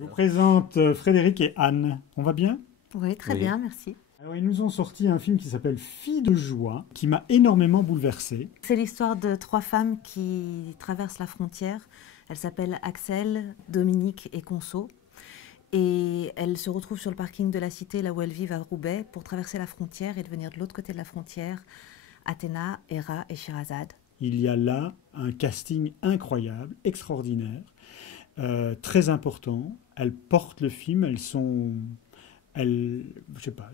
Je vous présente Frédéric et Anne. On va bien? Oui, très bien, merci. Alors, ils nous ont sorti un film qui s'appelle Filles de joie, qui m'a énormément bouleversé. C'est l'histoire de 3 femmes qui traversent la frontière. Elles s'appellent Axel, Dominique et Conso. Et elles se retrouvent sur le parking de la cité, là où elles vivent à Roubaix, pour traverser la frontière et devenir de l'autre côté de la frontière, Athéna, Héra et Sherazade. Il y a là un casting incroyable, extraordinaire, très important. Elles portent le film, elles sont... je sais pas...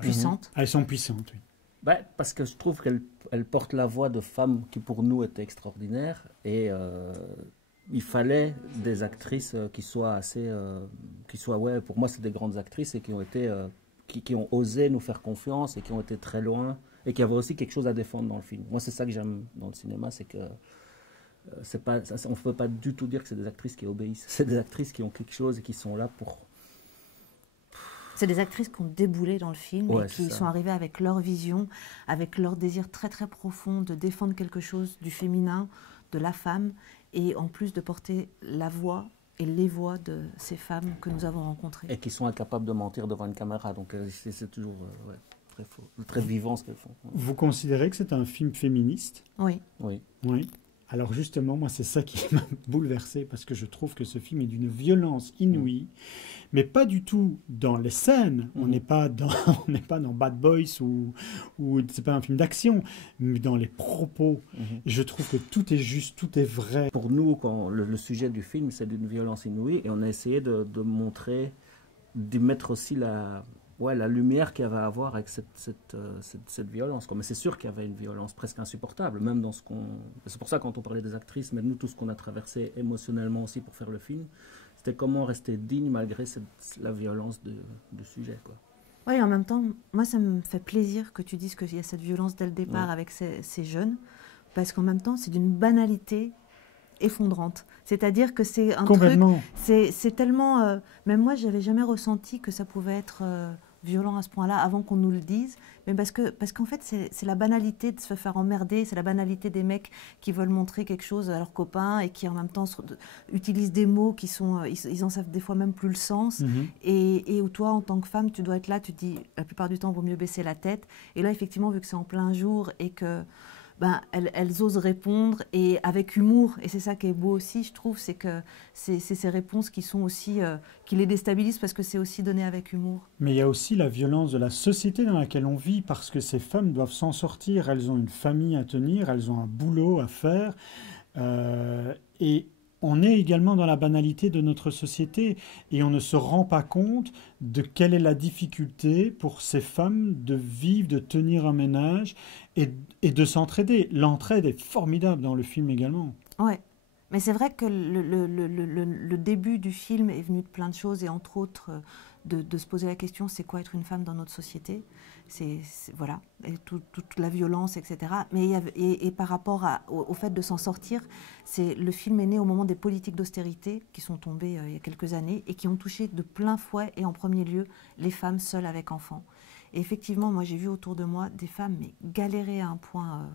Puissantes. Elles sont puissantes, oui. Ben, parce que je trouve qu'elle porte la voix de femmes qui pour nous étaient extraordinaires et il fallait des actrices qui soient assez, ouais, pour moi c'est des grandes actrices et qui ont été, qui ont osé nous faire confiance et qui ont été très loin et qui avaient aussi quelque chose à défendre dans le film. Moi c'est ça que j'aime dans le cinéma, c'est que c'est pas, on ne peut pas du tout dire que c'est des actrices qui obéissent, c'est des actrices qui ont quelque chose et qui sont là pour... C'est des actrices qui ont déboulé dans le film Ouais, et qui sont arrivées avec leur vision, avec leur désir très très profond de défendre quelque chose du féminin, de la femme, et en plus de porter la voix et les voix de ces femmes que nous avons rencontrées. Et qui sont incapables de mentir devant une caméra, donc c'est toujours ouais, très faux, très vivant ce qu'elles font. Vous considérez que c'est un film féministe? Oui. Oui. Oui. Alors justement, moi c'est ça qui m'a bouleversé, parce que je trouve que ce film est d'une violence inouïe, mais pas du tout dans les scènes. On n'est pas dans Bad Boys ou c'est pas un film d'action, mais dans les propos. Je trouve que tout est juste, tout est vrai. Pour nous, quand le sujet du film, c'est d'une violence inouïe, et on a essayé de montrer, de mettre aussi la lumière qu'il y avait à voir avec cette violence. Mais c'est sûr qu'il y avait une violence presque insupportable, même dans ce qu'on... C'est pour ça, quand on parlait des actrices, mais nous, tout ce qu'on a traversé émotionnellement aussi pour faire le film, c'était comment rester digne malgré la violence du sujet, quoi. Oui, en même temps, moi, ça me fait plaisir que tu dises qu'il y a cette violence dès le départ avec ces jeunes, parce qu'en même temps, c'est d'une banalité effondrante. C'est-à-dire que c'est un truc... C'est tellement... même moi, je n'avais jamais ressenti que ça pouvait être violent à ce point-là avant qu'on nous le dise, mais parce qu'en fait, c'est la banalité de se faire emmerder, c'est la banalité des mecs qui veulent montrer quelque chose à leurs copains et qui en même temps utilisent des mots qui sont... ils en savent des fois même plus le sens, et où toi, en tant que femme, tu dois être là, tu te dis, la plupart du temps, il vaut mieux baisser la tête. Et là, effectivement, vu que c'est en plein jour et que... elles osent répondre et avec humour, et c'est ça qui est beau aussi, je trouve, c'est que c'est ces réponses qui sont aussi, qui les déstabilisent parce que c'est aussi donné avec humour. Mais il y a aussi la violence de la société dans laquelle on vit, parce que ces femmes doivent s'en sortir, elles ont une famille à tenir, elles ont un boulot à faire, et on est également dans la banalité de notre société et on ne se rend pas compte de quelle est la difficulté pour ces femmes de vivre, de tenir un ménage et de s'entraider. L'entraide est formidable dans le film également. Ouais, mais c'est vrai que le début du film est venu de plein de choses et entre autres de se poser la question, c'est quoi être une femme dans notre société? Voilà, et toute la violence, etc. Mais et par rapport au fait de s'en sortir, le film est né au moment des politiques d'austérité qui sont tombées il y a quelques années et qui ont touché de plein fouet et en premier lieu les femmes seules avec enfants. Et effectivement, moi j'ai vu autour de moi des femmes mais galérer à un point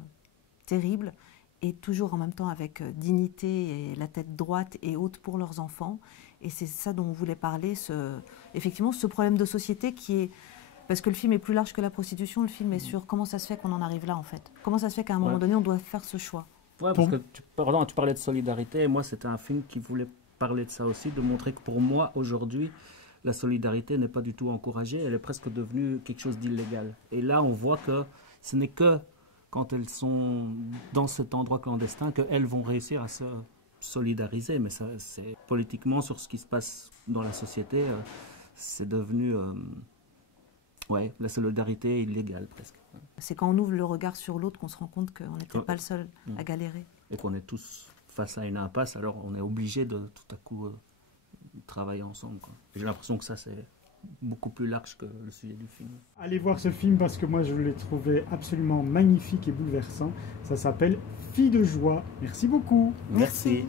terrible et toujours en même temps avec dignité et la tête droite et haute pour leurs enfants. Et c'est ça dont on voulait parler, effectivement ce problème de société qui est... Parce que le film est plus large que la prostitution, le film est sur comment ça se fait qu'on en arrive là en fait. Comment ça se fait qu'à un moment donné on doit faire ce choix. Ouais, parce que tu parlais de solidarité et moi c'était un film qui voulait parler de ça aussi, de montrer que pour moi aujourd'hui la solidarité n'est pas du tout encouragée, elle est presque devenue quelque chose d'illégal. Et là on voit que ce n'est que quand elles sont dans cet endroit clandestin qu'elles vont réussir à se solidariser. Mais ça, c'est politiquement sur ce qui se passe dans la société, c'est devenu... ouais, la solidarité illégale presque. C'est quand on ouvre le regard sur l'autre qu'on se rend compte qu'on n'était pas le seul à galérer. Et qu'on est tous face à une impasse, alors on est obligé de tout à coup travailler ensemble, quoi. J'ai l'impression que ça c'est beaucoup plus large que le sujet du film. Allez voir ce film parce que moi je l'ai trouvé absolument magnifique et bouleversant. Ça s'appelle Filles de joie. Merci beaucoup. Merci.